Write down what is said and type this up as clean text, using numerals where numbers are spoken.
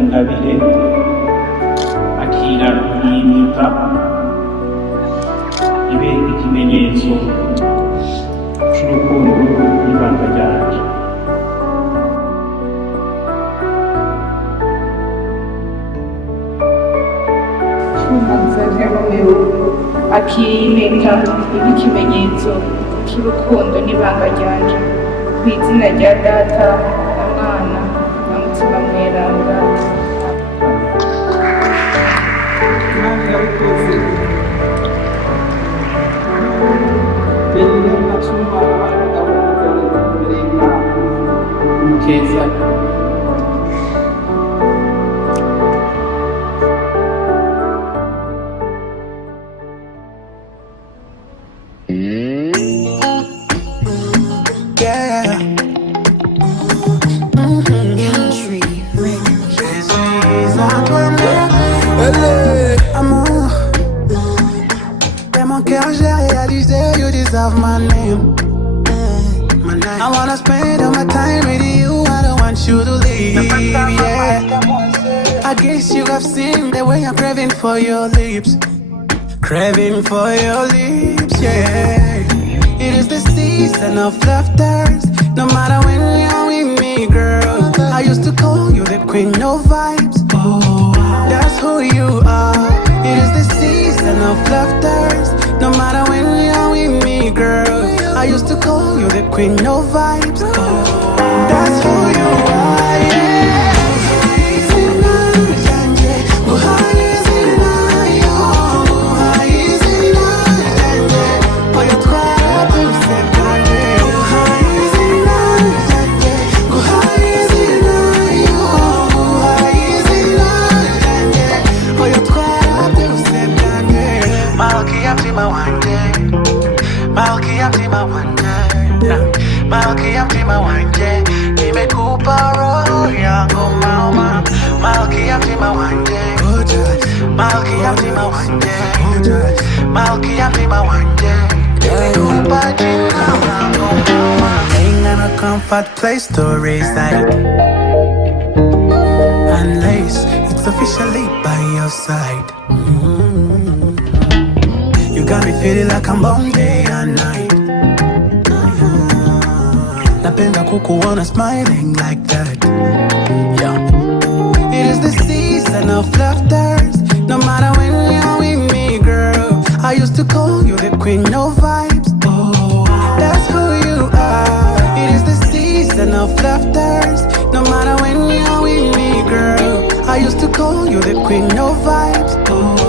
ingabire akira iyi myuka ibe ikimenyetso cy'urukundo n'ibanga ryacu. Xavier Romeo akimeka ibe ikimenyetso cy'urukundo n'ibanga ryanje ku izina rya Data na Mwana na Mutima Mweranda. Imana yabikoze bene macuma abagabo mukeza Of my name. I wanna spend all my time with you. I don't want you to leave. Yeah. I guess you have seen the way I'm craving for your lips. Craving for your lips, yeah. It is the season of laughter. No matter when you're with me, girl. I used to call you the queen of vibes. Oh, that's who you are. It is the season of laughter. No matter when you're with me, girl. I used to call you the queen of vibes. Oh, that's who you are, yeah. Malkia mtima wanje nimekupa roho yangu mama. Malkia mtima wanje, Malkia mtima wanje, Malkia mtima wanje nimekupa jina langu mama. Ain't got no comfort place to reside unless it's officially by your side. You got me feeling like I'm on day and night. Napenda kukuona smiling like that. Yeah. It is the season of laughter. No matter when you're with me, girl. I used to call you the queen of vibes. Oh, that's who you are. It is the season of laughter. No matter when you're with me, girl. I used to call you the queen of vibes. Oh,